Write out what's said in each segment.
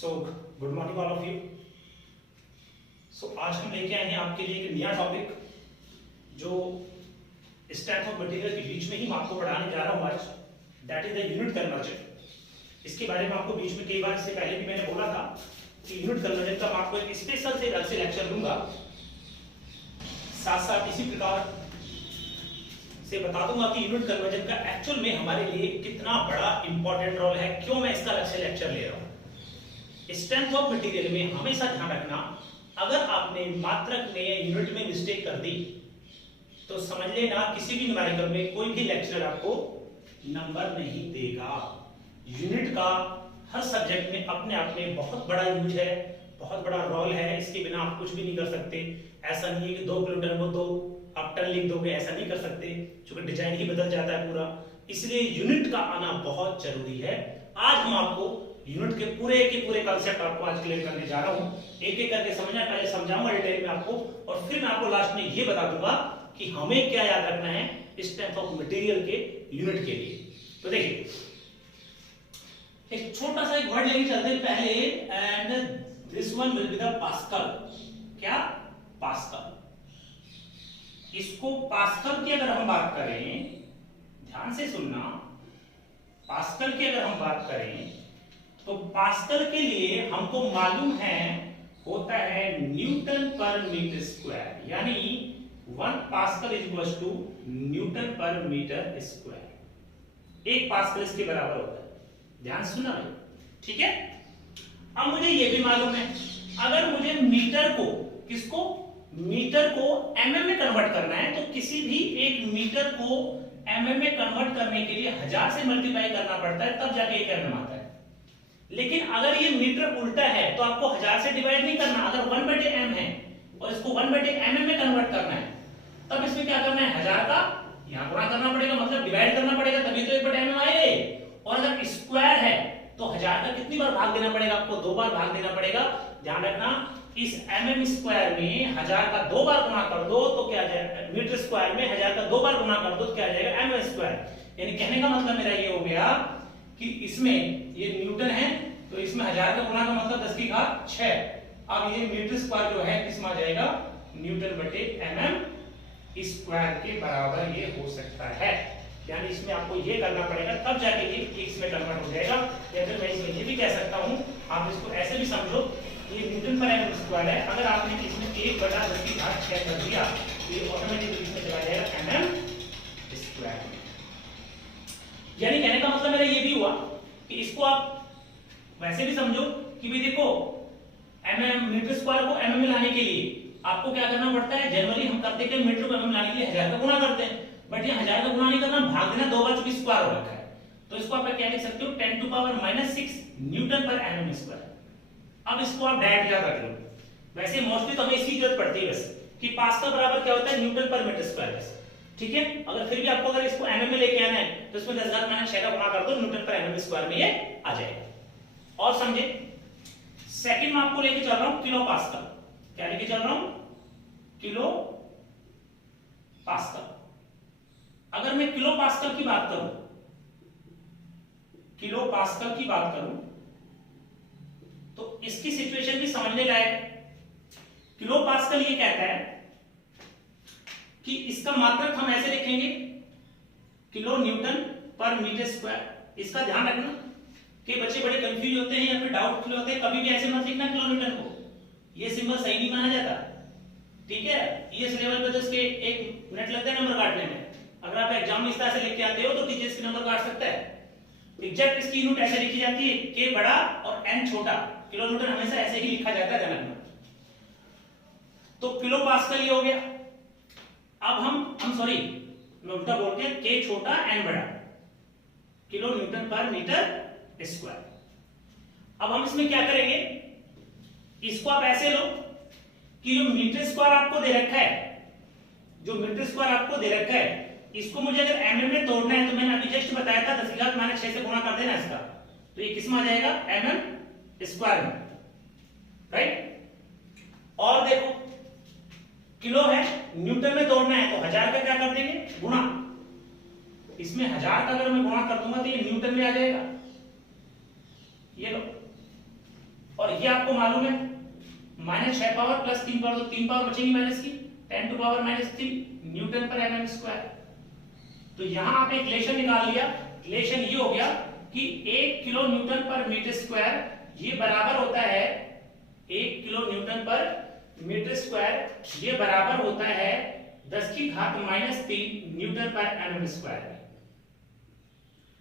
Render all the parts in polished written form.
So good morning all of you. So आज हम लेके आए हैं आपके लिए एक नया टॉपिक जो स्ट्रेंथ ऑफ मटेरियल के बीच में ही मैं आपको पढ़ाने जा रहा हूँ आज। That is the unit conversion. इसके बारे में आपको बीच में कई बार इससे पहले भी मैंने बोला था कि यूनिट कन्वर्जन का मैं आपको एक स्पेशल से अलग से लेक्चर दूंगा। साथ साथ इसी प्रकार से बता दूंगा कि यूनिट कन्वर्जन का एक्चुअल में हमारे लिए कितना बड़ा इंपॉर्टेंट रोल है, क्यों मैं इसका अलग से लेक्चर ले रहा हूँ। स्ट्रेंथ ऑफ मटेरियल में हमेशा ध्यान रखना, अगर आपने मात्रक में यूनिट में मिस्टेक कर दी तो समझ लेना किसी भी न्यूमेरिकल में कोई भी लेक्चरर आपको नंबर नहीं देगा। यूनिट का हर सब्जेक्ट में अपने आप में बहुत बड़ा यूज है, बहुत बड़ा रोल है। इसके बिना आप कुछ भी नहीं कर सकते। ऐसा नहीं है कि 2 किलोमीटर में 2 आप टन लिख दोगे, ऐसा नहीं कर सकते, क्योंकि डिजाइन ही बदल जाता है पूरा। इसलिए यूनिट का आना बहुत जरूरी है। आज हम आपको यूनिट के पूरे कॉन्सेप्ट आपको आज क्लियर करने जा रहा हूं। एक एक करके समझना, पहले समझाऊंगा डिटेल में आपको और फिर मैं आपको लास्ट में ये बता दूंगा कि हमें क्या याद रखना है स्ट्रेंथ ऑफ मटेरियल के यूनिट के लिए। तो देखिए, एक छोटा सा एक वर्ड लेके चलते हैं पहले, and this one will be the pascal. क्या? पास्कल। इसको पास्कल की अगर हम बात करें, ध्यान से सुनना, पास्कल की अगर हम बात करें तो पास्कल के लिए हमको मालूम है होता है न्यूटन पर मीटर स्क्वायर, यानी 1 pascal is equal to newton per metre square. 1 pascal इसके बराबर होता है। ध्यान सुनना भाई, ठीक है। अब मुझे ये भी मालूम है, अगर मुझे मीटर को, किसको, मीटर को एमएम में कन्वर्ट करना है तो किसी भी एक मीटर को एमएम में कन्वर्ट करने के लिए 1000 से मल्टीप्लाई करना पड़ता है, तब जाके 1 एमएम आता है। लेकिन अगर ये मीटर उल्टा है तो आपको 1000 से डिवाइड नहीं करना। अगर 1/m है और इसको 1/mm में कन्वर्ट करना है, तब इसमें क्या करना है, 1000 का यहां गुणा करना पड़ेगा, मतलब डिवाइड करना पड़ेगा, तभी तो 1/mm आएगा। और अगर स्क्वायर है तो 1000 का कितनी बार भाग देना पड़ेगा, आपको 2 बार भाग देना पड़ेगा। ध्यान रखना, इस mm स्क्वायर में 1000 का 2 बार गुणा कर दो तो क्या आ जाएगा, मीटर स्क्वायर में 1000 का 2 बार गुणा कर दो तो क्या आ जाएगा, mm स्क्वायर। यानी कहने का मतलब मेरा ये हो गया कि इसमें ये न्यूटन है तो इसमें 1000 का गुणा का मतलब 10 की घात 6। अब ये मीटर स्क्वायर जो है किसमें आ जाएगा, न्यूटन बटे mm स्क्वायर के बराबर ये हो सकता है। यानी इसमें आपको ये करना पड़ेगा, तब जाके ये इसमें कन्वर्ट हो जाएगा। या फिर मैं इसमें ये भी कह सकता हूं, आप इसको ऐसे भी समझो, ये न्यूटन पर mm स्क्वायर है। अगर आपने इसमें 1/10 की घात 6 कर दिया तो ये ऑटोमेटिकली इसमें चला जाएगा mm स्क्वायर। यानी कहने का मतलब मेरा ये भी हुआ कि इसको आप वैसे भी समझो कि भी देखो, mm मीटर स्क्वायर को mm में लाने के लिए आपको क्या करना पड़ता है, जनरली हम करते हैं मीटर को mm लाने के लिए 1000 का गुणा करते हैं, बट ये 1000 का गुणा नहीं करना, भाग देना, 2 बार, चूंकि स्क्वायर हो रखा है। तो इसको आप क्या लिख सकते हो, 10⁻⁻6 न्यूटन पर mm स्क्वायर। अब इसको आप डायरेक्ट याद रख लो। वैसे मोस्टली तो हमें इसकी जरूरत पड़ती है बस कि पास्कल बराबर क्या होता है, न्यूटन पर मीटर स्क्वायर बस, ठीक है। अगर फिर भी आपको अगर इसको mm में लेके आना है तो इसमें 10⁻6 का गुणा कर दो, न्यूटन पर mm स्क्वायर में ये आ जाएगा। और समझे, सेकंड में आपको लेके चल रहा हूं किलो पास्कल। क्या लेके चल रहा हूं, किलो पास्कल। अगर मैं किलो पास्कल की बात करूं, किलो पास्कल की बात करूं तो इसकी सिचुएशन भी समझने लायक। किलो पास्कल ये कहता है कि इसका मात्रक हम ऐसे लिखेंगे, kilo Newton per metre square. इसका ध्यान रखना कि बच्चे बड़े कंफ्यूज होते हैं या फिर डाउटफुल होते हैं, कभी भी ऐसे मत लिखना किलो न्यूटन को, ये सिंबल सही नहीं माना जाता, ठीक है। इस लेवल पे तो इसके 1 मिनट लगता है नंबर काटने में। अगर आप एग्जाम में इस तरह से लिख के आते हो तो टीचर्स के नंबर काट सकता है। एग्जैक्ट इसकी यूनिट ऐसे लिखी जाती है, k बड़ा और n छोटा। किलो न्यूटन हमेशा ऐसे ही लिखा जाता है ध्यान। तो किलो पास्कल ये हो गया। अब हम सॉरी, मैं उल्टा बोल के, k छोटा n बड़ा, kilo Newton per metre square. अब हम इसमें क्या करेंगे, इसको आप ऐसे लो कि जो मीटर स्क्वायर आपको दे रखा है, जो मीटर स्क्वायर आपको दे रखा है, इसको मुझे अगर mm में तोड़ना है तो मैंने अभी जस्ट बताया था 10⁻6 से गुणा कर देना इसका, तो ये किसमें आ जाएगा, mm स्क्वायर में, राइट। और देखो किलो है, न्यूटन में तोड़ना है तो 1000 का क्या कर देंगे, गुणा। इसमें 1000 का अगर मैं गुणा कर दूंगा तो ये न्यूटन में आ जाएगा, ये लो। और ये आपको मालूम है -6 पावर प्लस 3 पावर, तो 3 पावर बचेगी माइनस की, 10 टू पावर -3 न्यूटन पर mm स्क्वायर। तो यहां आपने इक्वेशन निकाल लिया। इक्वेशन ये हो गया कि 1 kilo Newton per metre square ये बराबर होता है 1 kilo Newton per metre square ये बराबर होता है 10 की घात -3 न्यूटन पर mm स्क्वायर।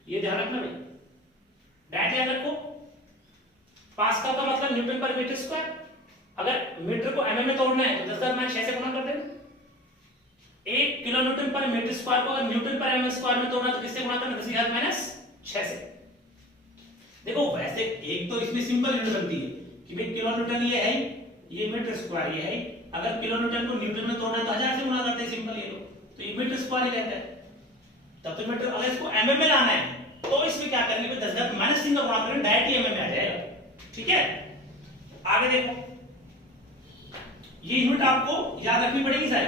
ये ध्यान रखना भाई, डायरेक्ट याद रखो। पास्कल का मतलब न्यूटन पर मीटर स्क्वायर। अगर मीटर को mm में तोड़ना है तो 10⁻6 से गुणा कर देना। 1 kilo Newton per metre square को अगर न्यूटन पर mm स्क्वायर में तोड़ना तो किससे गुणा करना? 10⁻6 से। देखो वैसे एक तो इसमें सिंपल यूनिट बनती है कि भाई किलो न्यूटन ये है, ये मीटर स्क्वायर ये है। अगर किलो न्यूटन को न्यूटन में तोड़ना है तो 1000 से गुणा करते हैं, सिंपल ये लोग, तो ये मीटर स्क्वायर ही रहता है। तब तो मीटर, अगर इसको mm में लाना है तो इसमें क्या करेंगे? 10⁻3 का गुणा करेंगे, डायरेक्ट ही mm में आ जाएगा। ठीक है, आगे देखो, ये यूनिट आपको याद रखनी पड़ेगी सारी।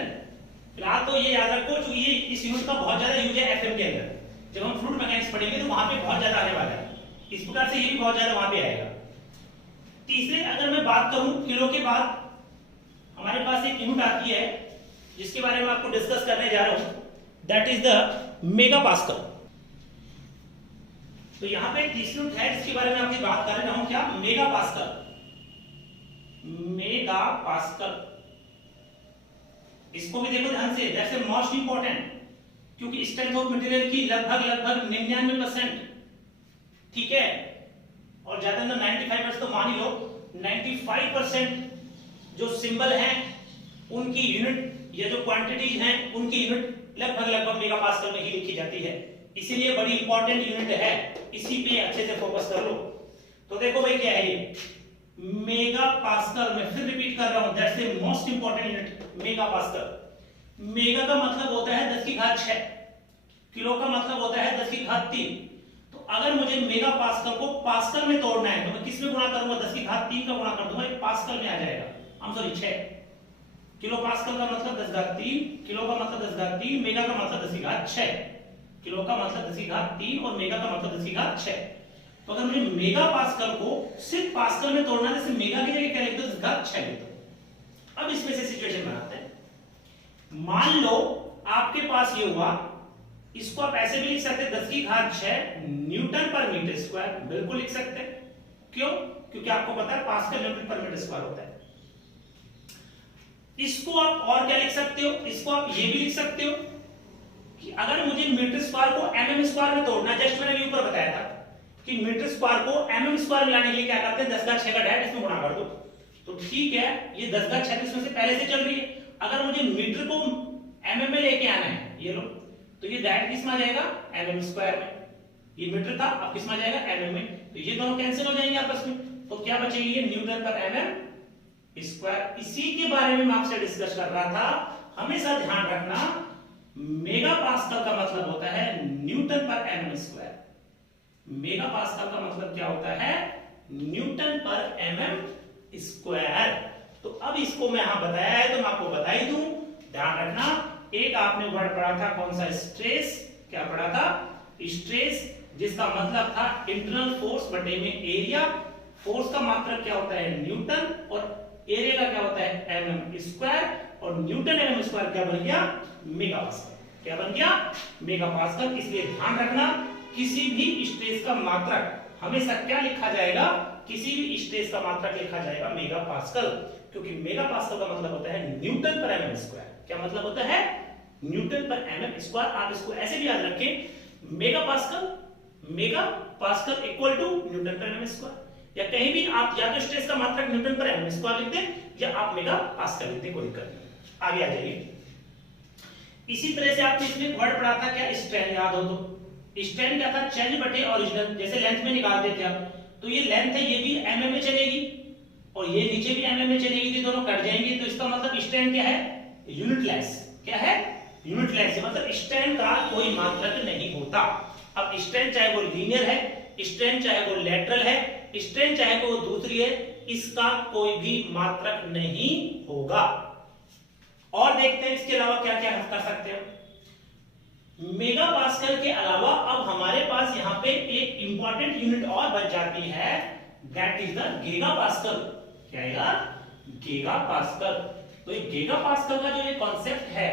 फिलहाल तो ये याद रखो क्योंकि ये इस यूनिट का बहुत ज्यादा यूज है एफएम के अंदर। जब हम फ्लूइड मैकेनिक्स पढ़ेंगे तो वहां पे बहुत ज्यादा आने वाला है, इस प्रकार से ये भी बहुत ज्यादा वहां पे आएगा। तीसरे अगर मैं बात करूं किलो के बाद, हमारे पास एक यूनिट आती है जिसके बारे में आपको डिस्कस करने जा रहा हूं, that is the mega pascal. तो यहां पे तीसरी यूनिट है जिसके बारे में आपकी बात कर रहा हूं, क्या? Mega pascal. मेगा पास्कल, इसको भी देखो ध्यान से, दैट्स द मोस्ट इंपॉर्टेंट, क्योंकि स्ट्रेंथ ऑफ मटेरियल की लगभग 99%, ठीक है, और ज्यादा 95% तो मान ही लो 95% जो सिंबल हैं उनकी यूनिट या जो क्वांटिटीज हैं उनकी यूनिट लगभग मेगा पास्कल में ही लिखी जाती है। इसीलिए बड़ी इंपॉर्टेंट यूनिट है, इसी पे अच्छे से फोकस कर लो। तो देखो भाई क्या है ये मेगा पास्कल, मैं फिर रिपीट कर रहा हूं, that's the most important unit mega pascal. Mega का मतलब होता है 10 की घात 6, किलो का मतलब होता है 10 की घात 3। तो अगर मुझे मेगा पास्कल को पास्कल में तोड़ना है तो मैं किस में गुणा करूंगा? 10 की घात 3 का गुणा कर दूंगा, पास्कल में आ जाएगा। हम सॉरी 6 किलो पास्कल का मतलब 10 घात 3, किलो का मतलब 10 घात 3, मेगा का मतलब 10 की घात 6। किलो का मतलब 10 की घात 3 और मेगा का मतलब 10 की घात 6। तो अगर मुझे मेगा पास्कल को सिर्फ पास्कल में तोड़ना है, जैसे मेगा की जगह क्या लिख दो? 10 घात 6 लिख दो। अब इसमें से सिचुएशन बनाते हैं। मान लो आपके पास ये हुआ, इसको आप ऐसे भी लिख सकते हैं 10 की घात 6 न्यूटन पर मीटर स्क्वायर, बिल्कुल लिख सकते हैं। क्यों? क्योंकि आपको पता है pascal Newton per metre square होता है। इसको आप और क्या लिख सकते हो? इसको आप ये भी लिख सकते हो कि अगर मुझे मीटर स्क्वायर को mm स्क्वायर में तोड़ना, जस्ट मैंने ऊपर बताया था कि मीटर स्क्वायर को mm स्क्वायर में लाने के लिए क्या करते हैं? 10 घात 6 का डायरेक्ट इसमें गुणा कर दो। तो ठीक है, ये 10 घात 6 इसमें से पहले से चल रही है। अगर मुझे मीटर को mm में लेके आना है, ये लो, तो ये डायरेक्ट किस में आ जाएगा? mm स्क्वायर में। ये मीटर था, अब किस में आ जाएगा? mm में। तो ये दोनों कैंसिल हो जाएंगे आपस में, तो क्या बचेगी? ये न्यूटन पर mm स्क्वायर। इसी के बारे में मैं आपसे डिस्कस कर रहा था। हमेशा ध्यान रखना, मेगा पास्कल का मतलब होता है न्यूटन पर mm स्क्वायर। मेगा पास्कल का मतलब क्या होता है? न्यूटन पर mm स्क्वायर। तो अब इसको मैं यहां बताया है तो मैं आपको बता ही दूं, ध्यान रखना। एक आपने वर्ड पढ़ा था, कौन सा? स्ट्रेस। क्या पढ़ा था? स्ट्रेस, जिसका मतलब था इंटरनल फोर्स बटे में एरिया। फोर्स का मात्रक क्या होता है? न्यूटन, और एरिया का क्या होता है? mm square. और न्यूटन mm स्क्वायर क्या बन गया? Mega pascal. क्या बन गया? Mega pascal. इसलिए ध्यान रखना, किसी भी स्ट्रेस का मात्रक हमेशा क्या लिखा जाएगा? किसी भी स्ट्रेस का मात्रक लिखा जाएगा मेगा पास्कल, क्योंकि मेगा पास्कल का मतलब होता है न्यूटन पर mm स्क्वायर। क्या मतलब होता है? न्यूटन पर mm स्क्वायर। आप इसको ऐसे भी याद रखें, mega pascal equal to newton पर mm स्क्वायर। या कहीं भी आप या तो स्ट्रेस का मात्रक न्यूटन पर mm स्क्वायर लिखते हैं या आप मेगा पास्कल लिखते हैं, कोई दिक्कत नहीं। आगे आ जाइए। इसी तरह से आपने इसमें वर्ड पढ़ा था, क्या? स्ट्रेन। याद हो तो स्ट्रेन क्या था? चेंज बटे ओरिजिनल। जैसे लेंथ में निकालते थे आप, तो ये लेंथ है, ये भी mm में चलेगी और ये नीचे भी mm में चलेगी, तो दोनों कट जाएंगे। तो इसका मतलब स्ट्रेन क्या है? यूनिटलेस। क्या है? यूनिटलेस। मतलब स्ट्रेन का कोई मात्रक नहीं होता। अब स्ट्रेन चाहे वो लीनियर है, स्ट्रेन चाहे वो लेटरल है, स्ट्रेन चाहे वो दूसरी है, इसका कोई भी मात्रक नहीं होगा। और देखते हैं इसके अलावा क्या क्या कर सकते हैं। मेगा पास्कल के अलावा अब हमारे पास यहाँ पे एक इंपॉर्टेंट यूनिट और बच जाती है, that is the giga pascal. क्या आएगा? Giga pascal. तो ये गीगा पास्कल का जो ये कॉन्सेप्ट है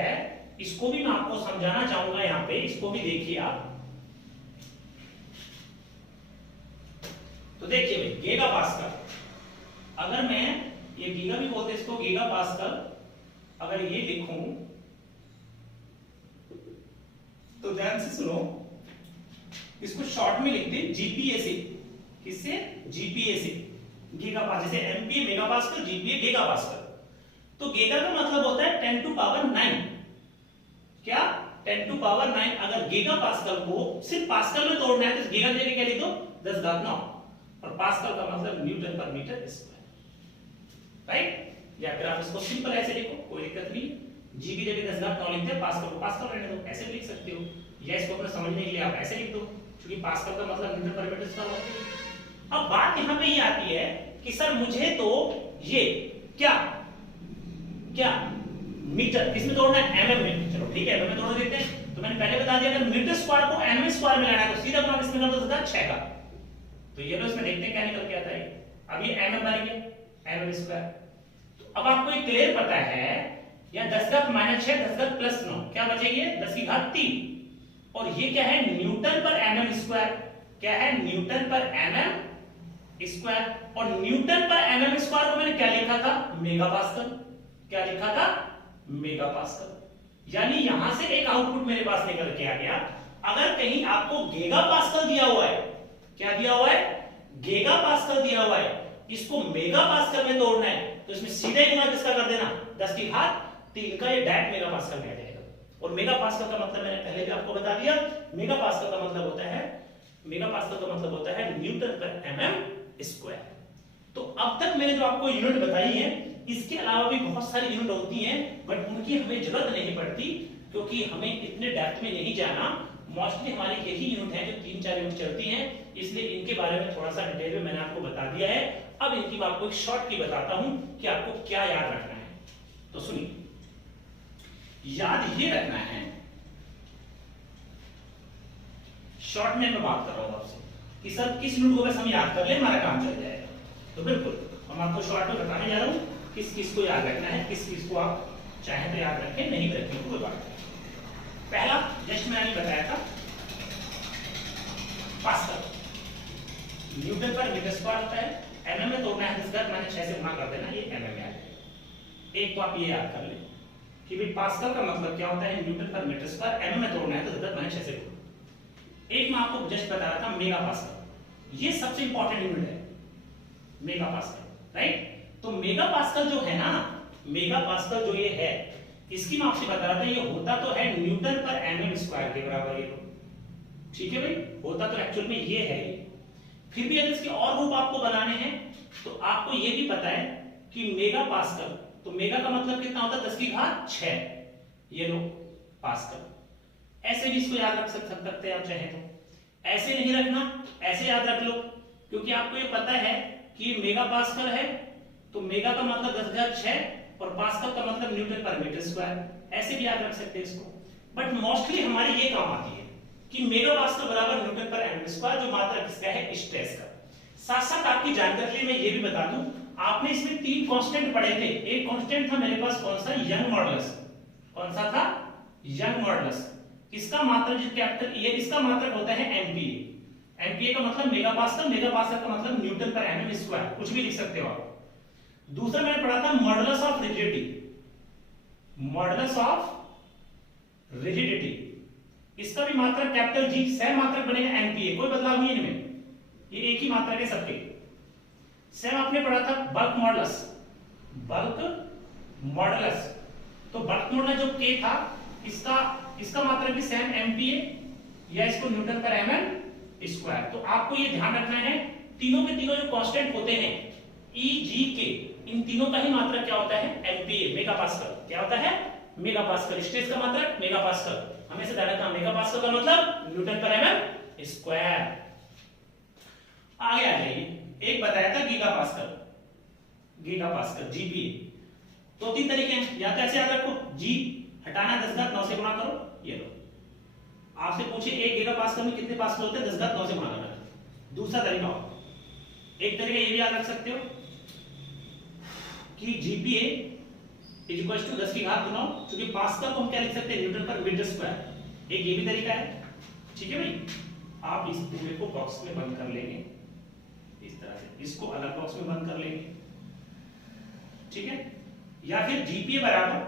इसको भी मैं आपको समझाना चाहूंगा यहां पे, इसको भी देखिए आप। तो देखिए भाई गीगा पास्कल, अगर मैं ये गीगा भी बोलते हैं इसको, गीगा पास्कल अगर ये लिखूं तो ध्यान से सुनो, इसको शॉर्ट में लिखते हैं जीपीएसी। किससे? जीपीएसी, गीगा पास्कल। जैसे MPa mega pascal, GPA giga pascal. तो गीगा का मतलब होता है 10 टू पावर 9। क्या? 10 टू पावर 9। अगर गीगा पास्कल को सिर्फ पास्कल में तोड़ना है तो गीगा की जगह क्या लिख दो? 10⁻9। और पास्कल का मतलब Newton per metre square, right? या फिर आप इसको सिंपल ऐसे लिखो, कोई दिक्कत नहीं। जी की जगह 10⁻9 लिखते हैं, पास्कल को पास्कल रहने दो, ऐसे लिख सकते हो। या इसको अपने समझने के लिए आप ऐसे लिख दो, क्योंकि पास्कल का मतलब न्यूटन पर मीटर स्क्वायर होता है। अब बात यहां पे ये आती है कि सर मुझे तो ये क्या क्या मीटर किसमें तोड़ना है? एमएम में। चलो ठीक है, एमएम में तोड़ देते हैं। तो मैंने पहले बता दिया अगर मीटर स्क्वायर को एमएम स्क्वायर में लाना है तो सीधा गुणा किसमें कर दो? 6 का। तो ये लो, इसमें देखते हैं क्या निकल के आता है। अब ये एमएम बन गया, एमएम स्क्वायर। तो अब आपको ये क्लियर पता है, या 10⁻6 10⁻9 क्या बचेगी? 10⁻3। और ये क्या है? न्यूटन पर एमएम स्क्वायर। क्या है? न्यूटन पर एमएम स्क्वायर। और न्यूटन पर एमएम स्क्वायर को मैंने क्या लिखा था? Mega pascal. क्या लिखा था? Mega pascal. यानी यहां से एक आउटपुट मेरे पास निकल के आ गया। अगर कहीं आपको गीगा पास्कल दिया हुआ है, क्या दिया हुआ है? गीगा पास्कल दिया हुआ है, इसको मेगा पास्कल में तोड़ना है तो इसमें सीधे गुणा किसका कर देना? 10⁻3 का। ये डायरेक्ट मेगा पास्कल में आ जाएगा। और मेगा पास्कल का मतलब मैंने पहले भी आपको बता दिया, मेगा पास्कल का मतलब होता है, मेगा पास्कल का मतलब होता है न्यूटन पर एमएम स्क्वायर। तो अब तक मैंने जो आपको यूनिट बताई है, इसके अलावा भी बहुत सारी यूनिट होती हैं, बट उनकी हमें जरूरत नहीं पड़ती, क्योंकि हमें इतने डेप्थ में नहीं जाना। मोस्टली हमारी यही यूनिट है जो 3-4 यूनिट चलती हैं, इसलिए इनके बारे में थोड़ा सा डिटेल में मैंने आपको बता दिया है। अब इनकी मैं आपको एक शॉर्ट की बताता हूं कि आपको क्या याद रखना है। तो सुनिए, याद ये रखना है, शॉर्ट में मैं बात कर रहा हूं आपसे कि सर किस यूनिट को बस हम याद कर ले हमारा काम चल जाएगा। तो बिल्कुल हम आपको शॉर्ट में बताने जा रहा हूं किस किस को याद रखना है, किस किस को आप चाहे तो याद रखें, नहीं रखें कोई बात नहीं। पहला जस्ट मैंने बताया था pascal, Newton per metre square होता है, एमएम में तोड़ना है 10⁻6 से गुणा कर देना, ये एमएम में आ जाएगा। एक तो आप ये याद कर लें कि भाई पास्कल का मतलब क्या होता है? Newton per metre square, MM में तोड़ना है तो 10⁻6 से गुणा। एक मैं आपको जस्ट बता रहा था मेगा पास्कल, ये सबसे इंपॉर्टेंट यूनिट है मेगा पास्कल, राइट? तो मेगा पास्कल जो है ना, मेगा पास्कल जो ये है, इसकी मैं आपसे बता रहा था, ये होता तो है न्यूटन पर एमएम स्क्वायर के बराबर। ये ठीक है भाई, होता तो एक्चुअल में ये है। फिर भी अगर इसके और रूप आपको बनाने हैं तो आपको ये भी पता है कि मेगा पास्कल, तो मेगा का मतलब कितना होता है? 10⁻6। ये लो पास्कल। ऐसे भी इसको याद रख सकते हैं आप चाहे तो। ऐसे नहीं रखना, ऐसे याद रख लो, क्योंकि आपको ये पता है कि मेगा पास्कल है तो मेगा का मतलब 10⁻6 और पास्कल का मतलब न्यूटन पर मीटर स्क्वायर। ऐसे भी याद रख सकते हैं इसको। बट मोस्टली हमारी ये काम आती है कि मेगा पास्कल बराबर न्यूटन पर एमएम स्क्वायर, जो मात्रा किसका है? स्ट्रेस का। साथ साथ आपकी जानकारी के लिए मैं ये भी बता दूं, आपने इसमें 3 कांस्टेंट पढ़े थे। एक कांस्टेंट था मेरे पास, कौन सा? Young modulus. कौन सा था? Young modulus. इसका मात्रक जो कैपिटल ये, इसका मात्रक होता है एमपीए। एमपीए का मतलब मेगा पास्कल, मेगा पास्कल का मतलब न्यूटन पर एमएम स्क्वायर, कुछ भी लिख सकते हो आप। दूसरा मैंने पढ़ा था modulus of rigidity. Modulus of rigidity, इसका भी मात्रक कैपिटल जी, सेम मात्रक बनेगा एमपीए, कोई बदलाव नहीं है इनमें, ये एक ही मात्रक है सबके। सेम आपने पढ़ा था बल्क मॉडुलस। बल्क मॉडुलस, तो बल्क मॉडुलस जो के था, इसका मात्रक भी सेम एमपीए, या इसको न्यूटन पर एमएम स्क्वायर। तो आपको ये ध्यान रखना है, तीनों के तीनों जो कांस्टेंट होते हैं ई जी के, इन तीनों का ही मात्रक क्या होता है? MPa, mega pascal. क्या होता है? Mega pascal. स्ट्रेस का मात्रक मेगा पास्कल। हमेशा ध्यान रखना, मेगा पास्कल का मतलब न्यूटन पर एमएम स्क्वायर। आगे आ जाइए, एक बताया था giga pascal. Giga pascal GPA, तो 3 तरीके हैं, या तो ऐसे याद रखो, जी हटाना 10⁻9 से गुणा करो, ये लो। आपसे पूछे 1 गीगा पास्कल में कितने पास्कल होते हैं? 10⁻9 से गुणा करना। दूसरा तरीका एक तरीका ये भी याद रख सकते हो कि जीपीए इज इक्वल टू 10 की घात 9, क्योंकि पास्कल को हम क्या लिख सकते हैं, न्यूटन पर मीटर स्क्वायर। एक ये भी तरीका है, ठीक है भाई। आप इस पूरे को बॉक्स में बंद कर लेंगे इस तरह से, इसको अलग बॉक्स में बंद कर लेंगे, ठीक है। या फिर जीपीए बराबर,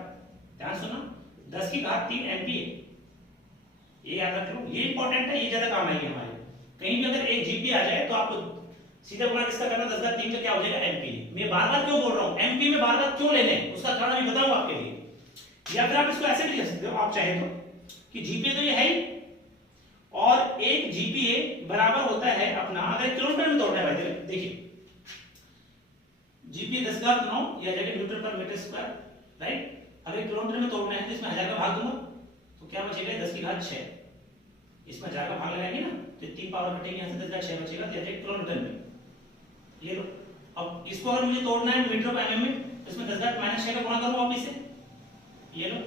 ध्यान सुना, 10 की घात 3 एमपीए, ये याद रख लो, ये इंपॉर्टेंट है, ये ज्यादा काम आएगी हमारे। कहीं भी अगर एक जीपीए आ जाए तो आपको सीधा गुणा किसका करना, 10 का 3 का क्या हो जाएगा, एमपीए। मैं बार बार क्यों बोल रहा हूं, एमपीए में बार बार क्यों लेने, उसका कारण मैं बताऊंगा आपके लिए। या फिर आप इसको ऐसे भी लिख सकते हो आप चाहे तो, कि जीपीए तो ये है ही, और एक जीपीए बराबर होता है अपना, अगर किलोमीटर में तोड़ना है भाई, देखिए जीपीए 10 का 9 या जगह Newton per metre square, right. अगर किलोमीटर में तोड़ना है तो इसमें 1000 का भाग दूंगा, तो क्या बचेगा, 10 की घात 6, इसमें 1000 का भाग लगाएंगे ना, तो 3 पावर कटेंगे, यहां से 10 का 6 बचेगा, तो किलोमीटर में। ये लो, अब इसको अगर मुझे तोड़ना है मीटर पर एमएम में, इसमें 10 घात माइनस 6 का गुणा करूंगा वापस से, ये लो,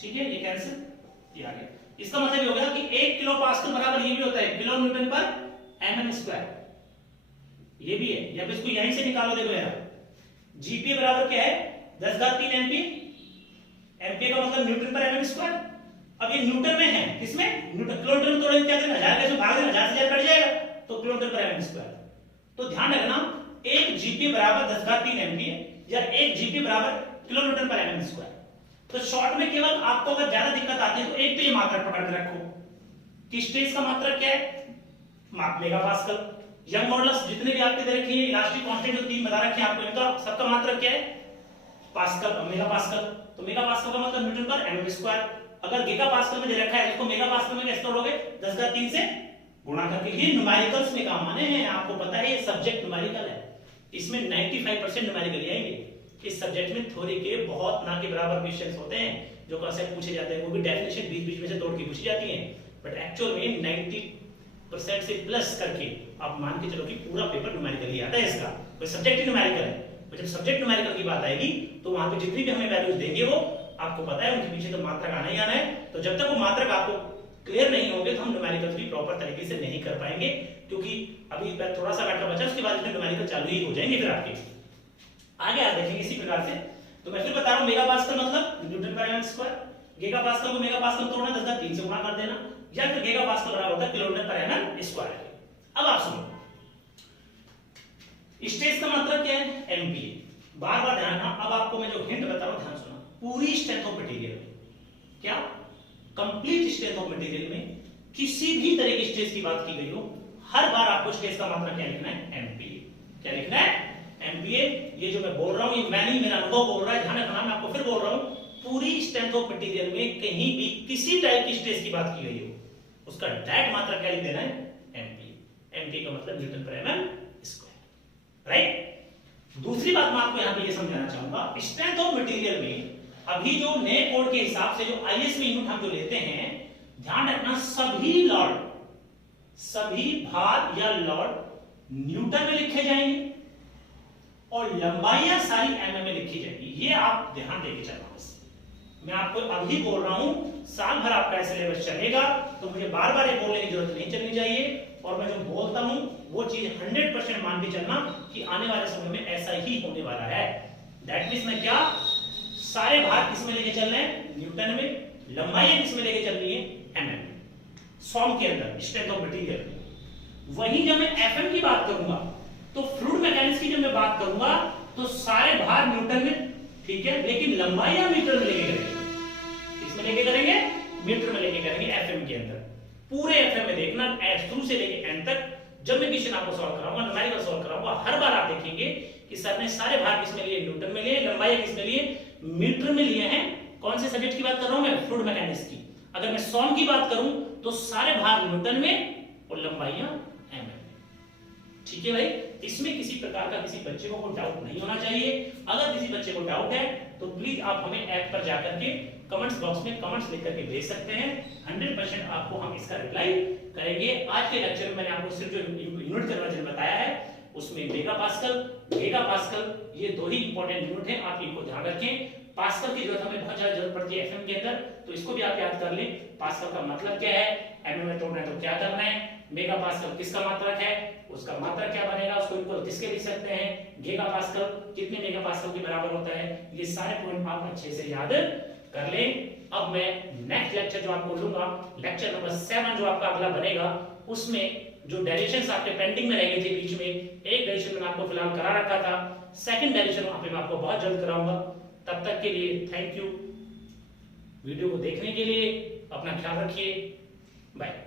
ठीक है, ये कैंसिल, ये आ गया। इसका मतलब ये हो गया कि 1 किलो पास्कल बराबर ये भी होता है किलो न्यूटन पर एमएम स्क्वायर, ये भी है। या फिर इसको यहीं से निकालो, देखो यार, जीपीए बराबर क्या है, 10 घात 3 एमपीए, एमपीए का मतलब न्यूटन पर एमएम स्क्वायर। अब ये न्यूटन में है, किसमें, न्यूटन, किलोमीटर में तोड़ेंगे क्या करेंगे, 1000 का इसमें भाग देना, 1000 से 1000 कट जाएगा, तो किलोमीटर पर एमएम स्क्वायर। तो ध्यान रखना, एक जीपीए बराबर 10 घात 3 एमपीए या एक जीपीए बराबर किलोमीटर पर एमएम स्क्वायर। तो शॉर्ट में केवल आपको अगर ज्यादा दिक्कत आती है तो एक तो ये मात्रक पकड़ के रखो कि स्ट्रेस का मात्रक क्या है, मेगा पास्कल। यंग मॉडुलस जितने भी आपके दे रखे हैं, इलास्टिक कांस्टेंट जो 3 बता रखे हैं आपको, इनका सबका मात्रक क्या है, पास्कल, मेगा पास्कल। तो मेगा पास्कल का मतलब न्यूटन पर एमएम स्क्वायर। अगर गीगा पास्कल में दे रखा है, इसको मेगा पास्कल में कैसे तोड़ोगे, 10 घात 3 से गुणा करके। ये न्यूमेरिकल्स में काम आने हैं, आपको पता है ये सब्जेक्ट न्यूमेरिकल है, इसमें 95% न्यूमेरिकल ही आएंगे। इस सब्जेक्ट में थ्योरी के बहुत ना के बराबर क्वेश्चंस होते हैं, जो कांसेप्ट पूछे जाते हैं, वो भी डेफिनेशन बीच बीच में से तोड़ के पूछी जाती हैं, बट एक्चुअल में 90% से प्लस करके आप मान के चलो कि पूरा पेपर न्यूमेरिकल ही आता है इसका, कोई सब्जेक्ट ही न्यूमेरिकल है। और जब सब्जेक्ट न्यूमेरिकल की बात आएगी तो वहां पे जितनी भी हमें वैल्यूज देंगे वो आपको पता है उनके पीछे तो मात्रक आना ही आना है। तो जब तक वो मात्रक आपको क्लियर नहीं होंगे तो हम न्यूमेरिकल्स भी प्रॉपर तरीके से नहीं कर पाएंगे, क्योंकि अभी थोड़ा सा बैठा बचा, उसके बाद न्यूमेरिकल चालू ही हो जाएंगे फिर आपके। आगे आप देखेंगे इसी प्रकार से। तो मैं फिर बता रहा हूं, मेगा पास्कल मतलब न्यूटन पर एमएम स्क्वायर, गीगा पास्कल को मेगा पास्कल तोड़ना 10 घात 3 से गुणा कर देना, या फिर गीगा पास्कल बराबर होता है किलोमीटर पर एमएम स्क्वायर। अब आप सुनो, स्ट्रेस का मतलब क्या है, एमपीए। बार बार ध्यान, अब आपको मैं जो हिंट बता रहा हूं ध्यान सुना, पूरी स्ट्रेंथ ऑफ मटेरियल में, क्या कंप्लीट स्ट्रेंथ ऑफ मटेरियल में किसी भी तरह की स्ट्रेस की बात की गई हो, हर बार आपको स्ट्रेस का मात्रा क्या लिखना है, एमपीए। क्या लिखना है, एमपीए। ये जो मैं बोल रहा हूं ये मैं नहीं, मेरा अनुभव बोल रहा है, ध्यान रखना, मैं आपको फिर बोल रहा हूं, पूरी स्ट्रेंथ ऑफ मटेरियल में कहीं भी किसी टाइप की स्ट्रेस की बात की गई हो, उसका डायरेक्ट मात्रा क्या लिख देना है, एमपीए। एमपीए का मतलब न्यूटन पर एमएम स्क्वायर, राइट। दूसरी बात मैं आपको यहां पे ये समझाना चाहूंगा, स्ट्रेंथ ऑफ मटेरियल में अभी जो नए कोड के हिसाब से जो आईएस में यूनिट हम जो लेते हैं, ध्यान रखना, सभी लॉर्ड, सभी भार या लॉर्ड न्यूटन में लिखे जाएंगे और लंबाइयां सारी एमएम में लिखी जाएगी। ये आप ध्यान देके चलना, बस मैं आपको अभी बोल रहा हूं, साल भर आपका सिलेबस चलेगा तो मुझे बार बार ये बोलने की जरूरत नहीं चलनी चाहिए, और मैं जो बोलता हूं वो चीज 100% मान के चलना कि आने वाले समय में ऐसा ही होने वाला है। दैट मींस मैं क्या, सारे भार किस में लेके चल रहे हैं, न्यूटन में, लंबाई किस में लेके चलनी है, एमएम में, सॉम के अंदर, स्ट्रेंथ ऑफ मटेरियल। वहीं जब मैं एफएम की बात करूंगा तो फ्लूइड मैकेनिक्स की जब मैं बात करूंगा तो सारे भार न्यूटन में, ठीक है, लेकिन लंबाई हम मीटर में लेके करेंगे। इसमें लेके करेंगे, मीटर में लेके करेंगे एफएम के अंदर। पूरे एफएम में देखना, शुरू से लेके एंड तक, जब मैं क्वेश्चन आपको सॉल्व कराऊंगा, न्यूमेरिकल सॉल्व कराऊंगा, हर बार आप देखेंगे कि सर ने सारे भार किस में लिए, न्यूटन में लिए, लंबाई किस में लिए, मीटर में लिए हैं। कौन से सब्जेक्ट की बात कर रहा हूं मैं, फ्लूइड मैकेनिक्स की। अगर मैं सॉम की बात करूं तो सारे भार न्यूटन में और लंबाइयां एमएम में। ठीक है भाई, इसमें किसी प्रकार का किसी बच्चे को डाउट नहीं होना चाहिए। अगर किसी बच्चे को डाउट है तो प्लीज आप हमें ऐप पर जाकर के कमेंट्स बॉक्स में कमेंट्स लिख करके भेज सकते हैं, 100% आपको हम इसका रिप्लाई करेंगे। आज के लेक्चर में मैंने आपको सिर्फ जो यूनिट कन्वर्जन बताया है उसमें मेगा पास्कल, गीगा पास्कल, ये दो ही इंपॉर्टेंट यूनिट हैं, आप इनको ध्यान रखें। पास्कल की जरूरत हमें बहुत ज्यादा जरूरत पड़ती है एफएम के अंदर, तो इसको भी आप याद कर लें। पास्कल का मतलब क्या है, एमएम में तोड़ना है तो क्या करना है, मेगा पास्कल किसका मात्रक है, उसका मात्रक क्या बनेगा, उसको इक्वल किसके लिख सकते हैं, गीगा पास्कल कितने मेगा पास्कल के बराबर होता है। ये सारे पॉइंट आप अच्छे से याद कर लें। अब मैं नेक्स्ट लेक्चर जो आपको लूंगा, लेक्चर नंबर 7 जो आपका अगला बनेगा, उसमें जो डेरिवेशंस आपके पेंडिंग में रह गए थे बीच में, एक डेरिवेशन मैंने आपको फिलहाल करा रखा था, सेकंड डेरिवेशन वहां पे मैं आपको बहुत जल्द कराऊंगा। तब तक के लिए थैंक यू, वीडियो को देखने के लिए, अपना ख्याल रखिए, बाय।